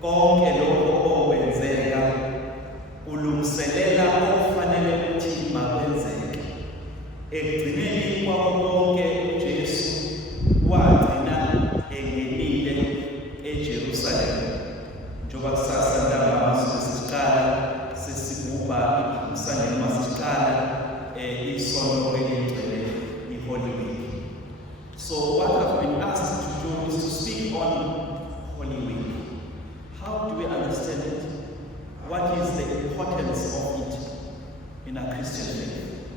konke lokho okwenzeka ulungiselela okufanele ukuthi makwenzeke. Ekugcineni kwakho konke uJesu wagcina engenile eJerusalem. Njengoba kusasa ntambama sesiqala sesiguba iphalisane masiqala isonto elingcwele iHoly Week. So what I've been asked to do is to speak on Holy Week. How do we understand it? What is the importance of it in our Christian faith?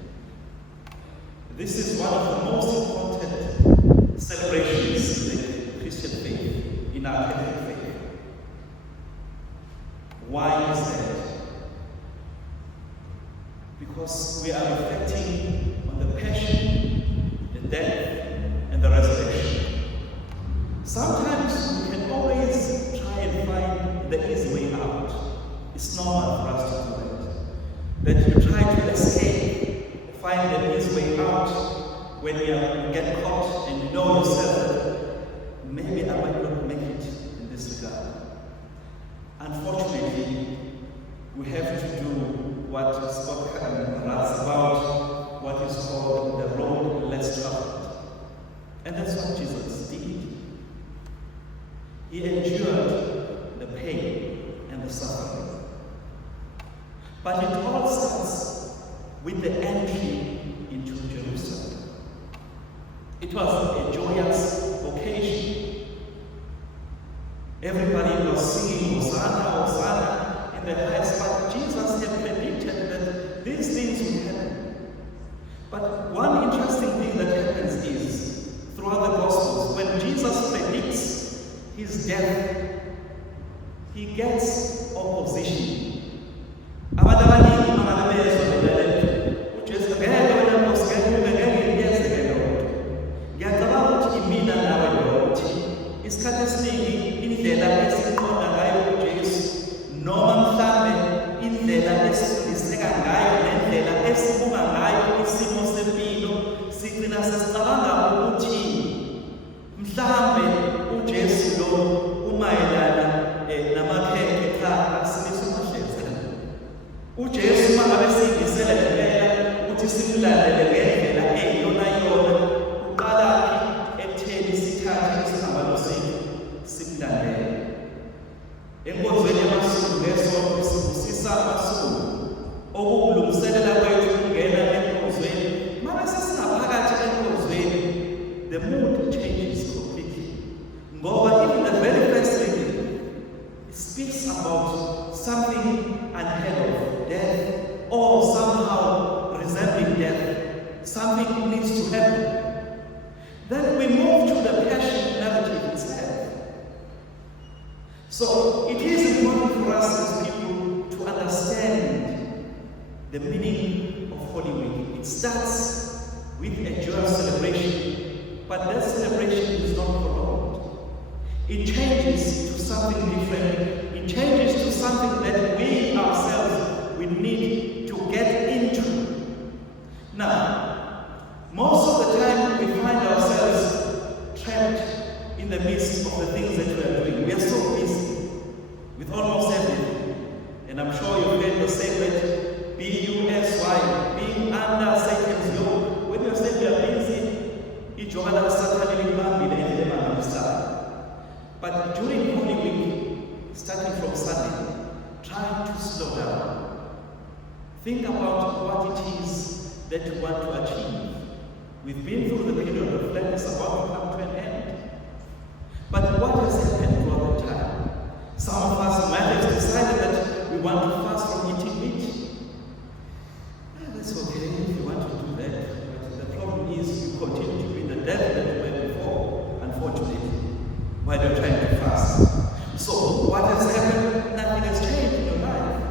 This is one of the most important celebrations in the Christian faith, in our Catholic faith. Why is that? Because we are reflecting on the passion, the death, and the resurrection. Sometimes we can always try and find the easy way out. It's normal for us to do that. That you try to escape, find the easy way out when you get caught and you know yourself that maybe I might not make it in this regard. Unfortunately, we have to do what Scott writes about, what is called the road less traveled. And that's what Jesus did. He endured the pain and the suffering. But it all starts with the entry into Jerusalem. It was a joyous occasion. Everybody was singing Hosanna, Hosanna in the highest, but Jesus had predicted that these things would happen. But one interesting thing that happens is, throughout the Gospels, when Jesus predicts his death, he gets opposition. Abantu abaningi bangabezwa belalele uJesu ngeke wena Nkosi ngeke ngiyenzeke lokho. Ngiyacabanga ukuthi imina nawe ukuthi isikhathi esiningi indlela esiqonda ngayo uJesu noma mhlambe indlela esifundiseka ngayo nendlela esibuka ngayo isimo sempilo sigcina sesicabanga ukuthi mhlambe uJesu lo umayelana namakhekhe cha asimise mahlezi. uJesu mangabe siyisela impela ukuthi simlandele ngendlela eyiyona yona uqala ekutheni sithathe isihambalo sethu simlandele. Enkonzweni yamasuku ngesonto sibusisa amasuku okukulungiselela kwethu ukungena enkonzweni. Mara sesinaphakathi enkonzweni, the mood changes completely. Ngoba even the very first reading, it speaks about something unheard of, death, or somehow resembling death. Something needs to happen. Then we move to the passion narrative itself. So it is important for us as people to understand the meaning of Holy Week. It starts with a joyous celebration, but that celebration is not prolonged. It changes to something different. It changes to something that we ourselves we need to get into. Now, most of the time we find ourselves trapped in the midst of the things that we are doing. We are so busy with almost everything. And I'm sure you've heard the statement, B-U-S-Y, being under Satan's yoke. When you say we are busy, it's all about Satan. But during Holy Week, starting from Sunday, try to slow down. Think about what it is that you want to achieve. We've been through the period of Lent, it's about to come to an end. But what has happened throughout the time? Some of us might have decided that we want to fast from eating meat. That's okay if you want to do that, but the problem is you continue to be the devil that you were before, unfortunately, while you're trying to fast. So what has happened? Nothing has changed in your life.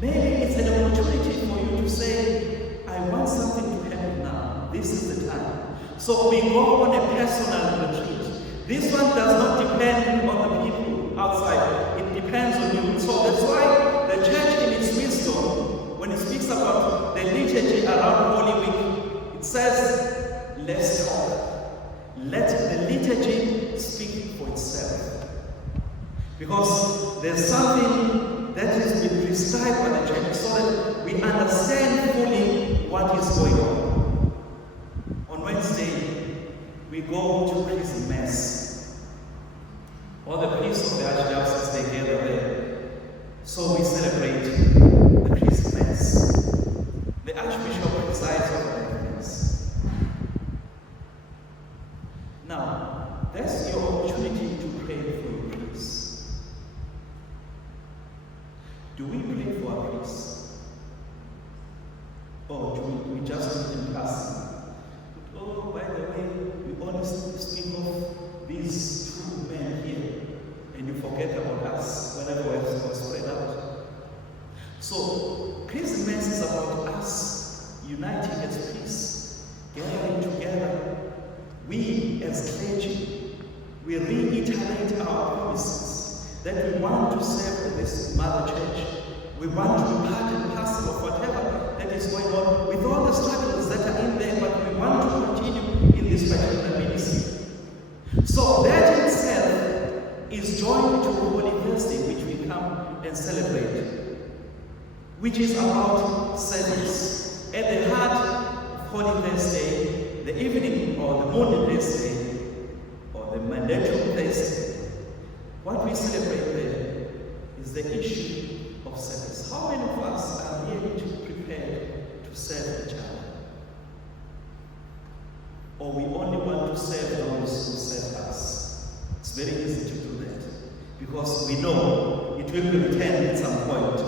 Maybe it's an opportunity for you to say, I want something to happen now. This is the time. So we go on a personal retreat. This one does not depend on the people outside. It depends on you. So that's why the church in its wisdom, when it speaks about the liturgy around Holy Week, it says, let's talk. Let the liturgy speak for itself. Because there's something that has been prescribed by the church so that we understand fully what is going on. On Wednesday, we go to Christmas Mass. All the priests of the Archdiocese, they gather there. So we celebrate the Christmas Mass. The Archbishop presides over the Mass. Now, that's your opportunity to pray for your priests. Do we pray for our priests? Or do we just do it in passing? Oh, by the way, we only speak of these two men here, and you forget about us whenever we're spread out. So, Christmas is about us uniting as priests, gathering together. We as clergy, we reiterate our promises that we want to serve this mother church. We want to be part and parcel of whatever that is going on, with all the struggles that are in there, but we want to continue in this particular ministry. So that itself is joined to Holy Thursday, which we come and celebrate, which is about service. At the heart of Holy Thursday, the evening or the morning Thursday, or the mandatory Thursday, what we celebrate there is the issue of service. How many of us are really prepared to serve each other? Or we only want to serve those who serve us? It's very easy to do that, because we know it will be returned at some point.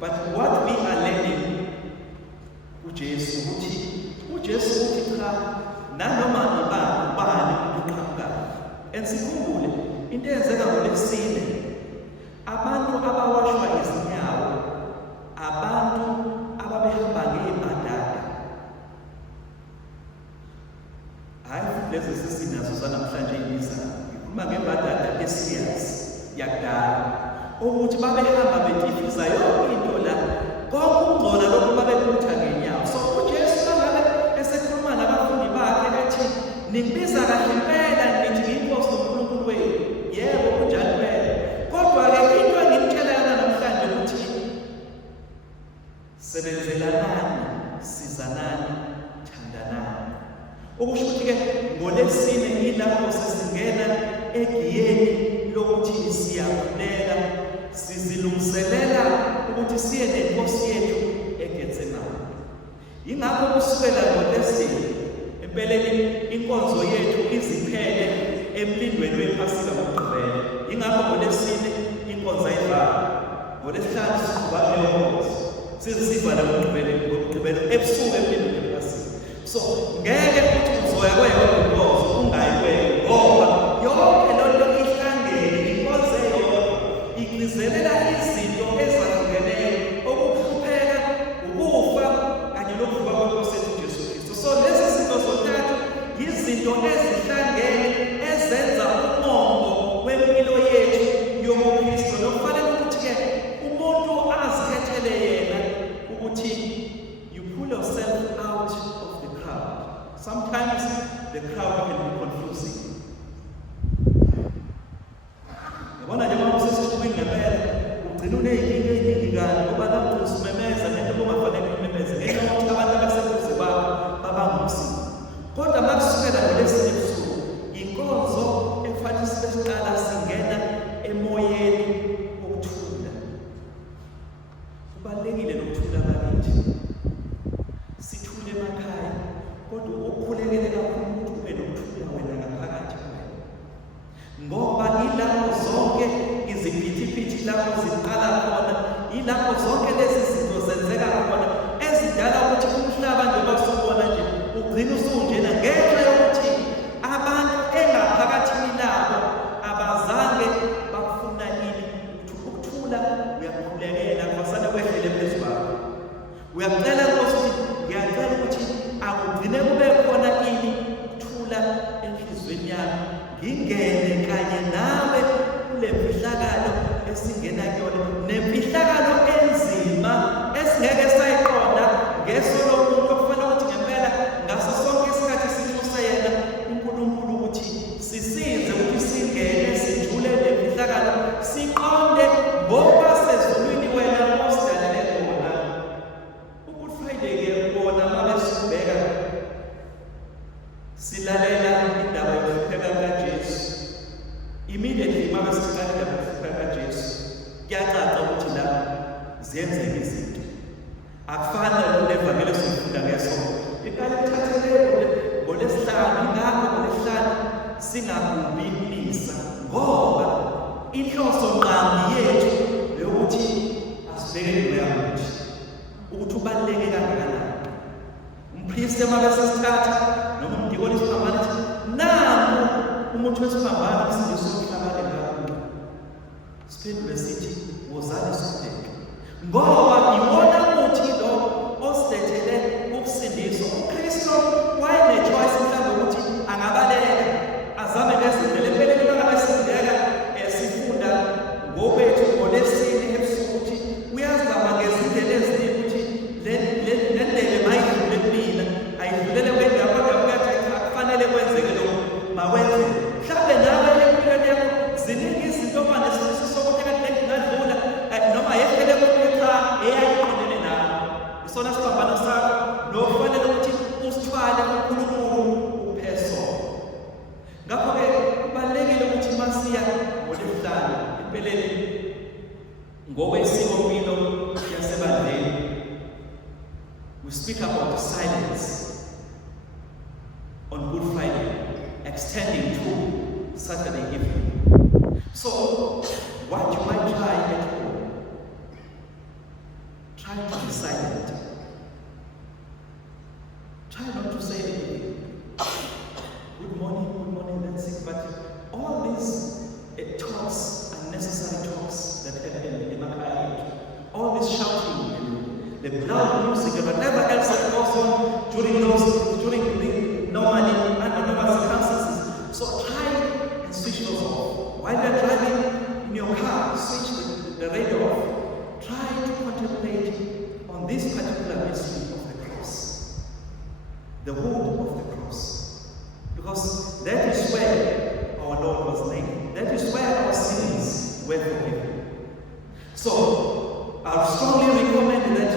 But what we are learning, uJesu uthi cha nanoma ibani uqhamukayo. And sikhumbule into eyenzeka ngoLwesine, abantu abawashwa izinyawo, abantu ababehamba ngebhadada. Hayi lezi sisinazo sanamhlanje ibiza. Ngikhuluma ngebhadada eserious yakudala. Ukuthi babehamba betifiza yonke into la, konke ukungcola lokho babekutha ngenyawo. So uJesu bangabe esekhuluma nabafundi bakhe ethi nimbiza kahle impela nithi ngiyinkosi noNkulunkulu wenu. Yebo kunjalo impela. Kodwa-ke into engimtshela yona namhlanje ukuthi sebenzelanani, sizanani, thandanani. Okusho ukuthi-ke ngoLwesine ilapho sesingena egiyeni lokuthi siyakhuleka, sizilungiselela ukuthi siye nenkosi yethu eGetsemane. Yingakho kusukela ngoLwesine empeleni inkonzo yethu iziphele emlindweni wephasika ngokugqibela. Yingakho ngoLwesine inkonzo ayivala, ngoLwesihlanu sivuka leyo nkonzo, sizivala ngokugqibela ebusuku emlindweni wephasika. So ngeke ukuthi uzoya kweyodwa inkonzo ungayi kweyo, ngoba yonke lonto ihlangene, inkonzo eyodwa igcizelela izinto ezahlukeneyo, ukuhlupheka, ukufa kanye nokuvuka kwenkosi yethu uJesu Kristu. So lezi zinto zontathu yizinto ezihlangene ezenza umongo wempilo yethu yobuKristu. Nokufanele ukuthi-ke umuntu azikhethele yena ukuthi you pull yourself out of the crowd. Sometimes the crowd can be confusing. Yabona nje uma usesixukwini ngempela ugcina uney'nkinga ey'ningi kani, ngoba lapho usimemeza ngento okungafanele umemeze, ngenxa yokuthi abantu abaseduze bakho babangumsindo. Kodwa uma kusukela ngoLwesine ebusuku, inkonzo ekufanele siqala singena emoyeni wokuthula. Kubalulekile nokuthula bakithi. Sithule emakhaya, kodwa okukhulekele kakhulu ukuthi ube nokuthula wena ngaphakathi kwena. Ngoba ilapho zonke iziphithiphithi lapho ziqala khona, ilapho zonke lezi zinto zenzeka khona ezidala ukuthi umhlaba njengoba siwubona nje ugcina usunjena, ngenxa yokuthi abantu engaphakathini labo abazange bafuna ini ukuthula. Uyakhulekela kwasana kwehlele phezu kwakho, uyacela Nkosi ukuthi ngiyacela ukuthi akugcine kube khona ini ukuthula enhliziyweni yami, ngingene kanye nawe kule mfihlakalo esingena kuyona, nemfihlakalo enzima esingeke sayiqonda ngeso lomuntu okufanele ukuthi ngempela ngaso sonke isikhathi sihluse yena uNkulunkulu ukuthi sisize ukuthi singene sijule le mfihlakalo, siqonde kuyacaca ukuthi la ziyenzeka izinto. Akufana nevangeli esifunda ngesonto. Iqala ithathelele ngoLesihlanu, ingakho ngoLesihlanu singagubi imisa, ngoba inhloso nqambi yethu yokuthi asibheke kuyamuthi ukuthi ubaluleke kangakanani. Umpriest emabesesithatha noma umdikoni wesiphambano ethi nangu umuntu wesiphambano umsindisi womhlaba ngakho. Siphendule sithi wozani sibheke, ngoba iwona muthi lo osilethele ukusindiswa. UKristu wayenechoice mhlawumbe ukuthi angabaleka azame ngezindlela empeleni angabesideka esifunda ngokwethu ngoLesine ebusuku ukuthi uyazama ngezindlela eziningi ukuthi le ndebe mayidlule kumina, ayidlulele kwendaba kuyathi kufanele kwenzeke lokho makwenze. Mhlawumbe nawe empilweni yakho ziningi izinto obanesifisa sokuthi kade ngingadlula noma yehlele kuqha eyayiqondene nawe. Isona siphambano sakho nokufanele ukuthi usithwale uNkulunkulu upheso. Ngakho-ke kubalulekile ukuthi masiya ngoLesihlanu empeleni ngokwesikompilo yasebandleni, we speak about silence on Good Friday, extending to Saturday evening. So, what you might try at home, try to be silent. Try not to say anything. Good morning, that's it. But all these talks, unnecessary talks that happen in Makaya, all this shouting and the loud music and whatever else that goes on during the normal circumstances. So try and switch those off. While you're driving in your car, switch the radio off. Try to contemplate on this particular mystery of the cross, the wood of the cross, because that is where our Lord was laid. That is where our sins were forgiven. So I strongly recommend that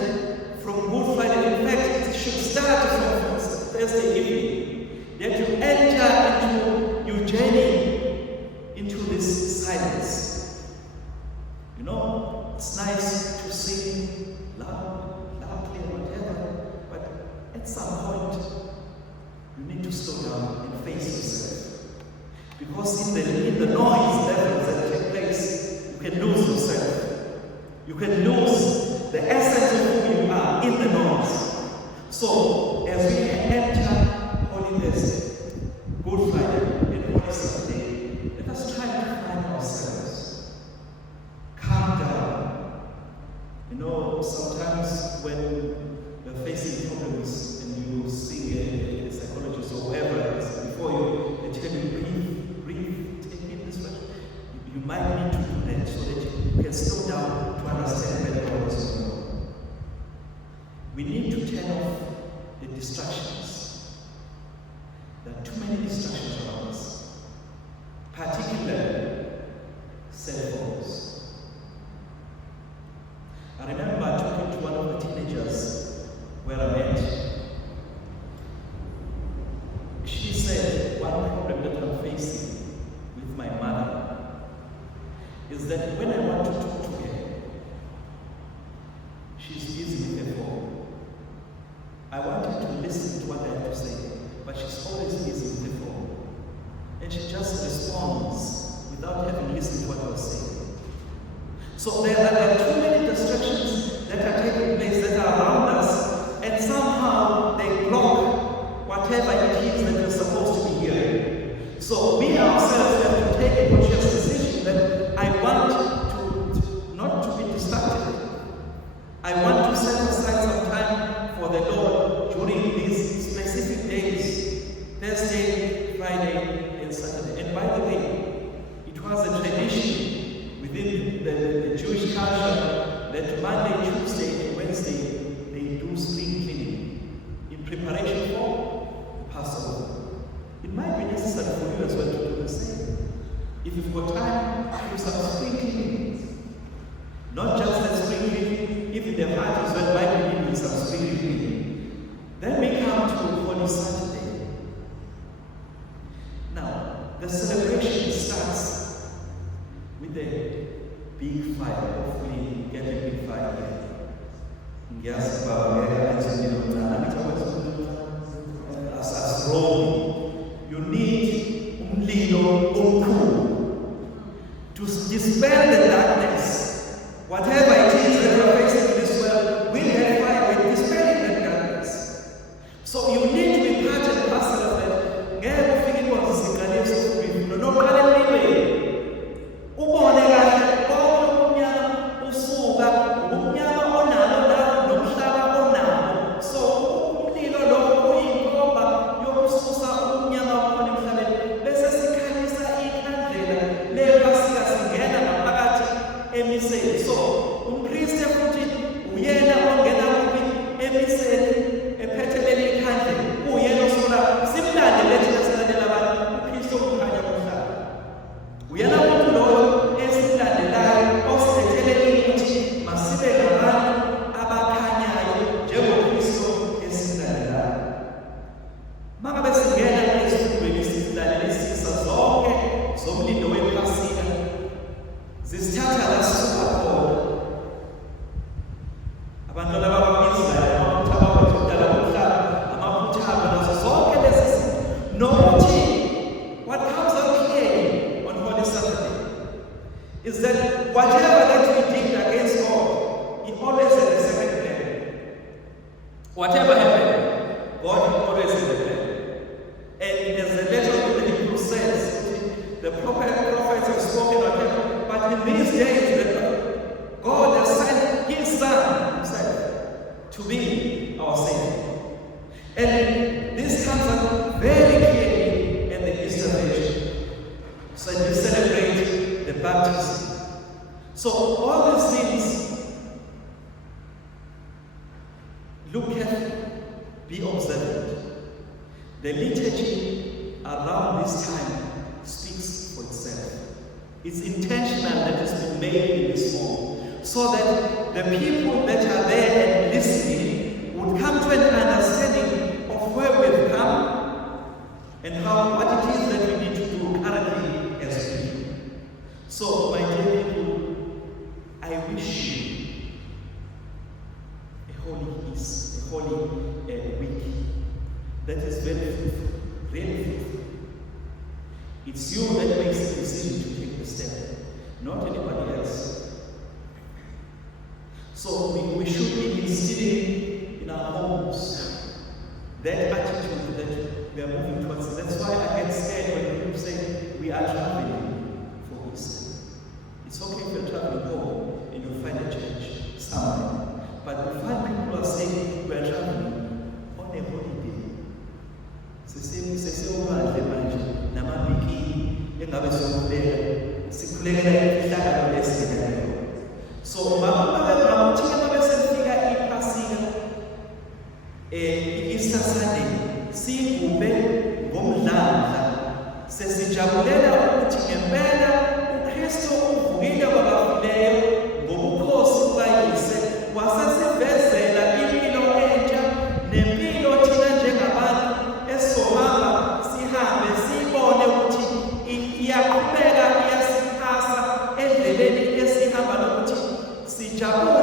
from Good Friday, in fact, it should start from Thursday evening, that you enter into your journey into this silence. You know, it's nice to sing loudly, whatever, but at some point, you need to slow down and face yourself. Because in the noise levels that take place, you can lose yourself. You can lose the essence of who you are in the noise. So, as we enter Holy Thursday, Good Friday, and Holy Saturday, let us try to find ourselves. Calm down. You know, sometimes when you're facing problems and you see a psychologist or whoever before you, they tell you, breathe, take in this way. You might need to do that so that you can slow down to understand better what is going on. We need to turn off the distractions. There are too many distractions around us, particularly cell phones. I remember talking to one of the teenagers where I met. She said, one problem that I'm facing with my mother is that when I want to talk to her, she's busy with her phone. I want her to listen to what I have to say, but she's always busy with her phone. And she just responds without having listened to what I was saying. So there are too many distractions that are taking place that are around us, and somehow they block whatever it is that we're supposed to be hearing. So we ourselves have to take a conscious decision that I want to not to be distracted. I want to set aside some time for the Lord during these specific days, Thursday, Friday, and Saturday. And by the way, it was a tradition within the Jewish culture that Monday, Tuesday, and Wednesday, they do spring cleaning in preparation for Passover. It might be necessary for you as well to do the same. If you've got time, do some spring cleaning. Not just the spring cleaning, if the heart as well might be needing some spring cleaning. Then we come to Holy Saturday. Now, the celebration starts with a big fire. hopefully get a big fire here. Yes, but you need umlilo omkhulu to dispel the darkness. Whatever it is that you are facing in this world, will have fire with dispelling that darkness. So you need to be part and parcel of that. Ngeke ufike ikonzisiqalise ukuphefumula noqala emlilweni. Ubone kahle konke ubumnyama usuka ubumnyama onalo la nomhlaba onalo. So umlilo lo uyinkomba yokususa ubumnyama khona emhlabeni. Bese sikhanyisa ikhandlela lebasika singena ngaphakathi emiseni. So umpristi futhi uyena ongena kuphi emiseni ephethelele ikhandlela. Uyena osola simlande lethi lasilandela abantu uKristu ukukhanya komhlaba. Uyena umuntu loyo esilandelayo osithethelele ukuthi masibe ngabantu abakhanyayo njengoKristu esilandelayo. Mangabe singena esifundweni silalela zonke zomlindo wePhasika zisithatha la sisuka khona. Abantu ababizwayo amaphutha abakudala komhlaba amaphutha abo nazo zonke lezi zinto. Nokuthi what comes out clearly on Holy Saturday is that whatever that we did against God, He always had a second plan. Whatever happened, God always had a plan. And as the letter of the Hebrews says, the prophets have spoken of Him, but in these days, God has sent His Son Himself to be our Savior. And this comes out very clearly in the Easter Vigil. So we celebrate the baptism. So all these things, look carefully, be observant. The liturgy around this time speaks for itself. It's intentional that it's been made in this form, so that the people that are there and listening would come to an understanding of where we've come and what it is that we need to do currently as people. So, my dear people, I wish you a holy Easter, a holy week that is very fruitful, really fruitful. It's you that makes the decision to take the step, not anybody else. So we should be instilling in our homes that attitude that we are moving towards. That's why I get scared when people say we are traveling for Easter. It's okay if you're traveling home and you find a church somewhere. But we find people who are saying we are traveling on a holiday. Sesewukahle manje namabikini engabe sikhulekela imhlangano lesinayo. So mamuthina mabesefika iPhasika Easter Sunday sigube ngomdlandla sesijabulela ukuthi ngempela uKristu uvukile kwabafileyo ngobukhosi bukayise wasesivezela impilo entsha nempilo thina njengabantu esohamba sihambe sibone ukuthi iyaqhubeka iyasiphasa endleleni esihamba nokuthi sijabule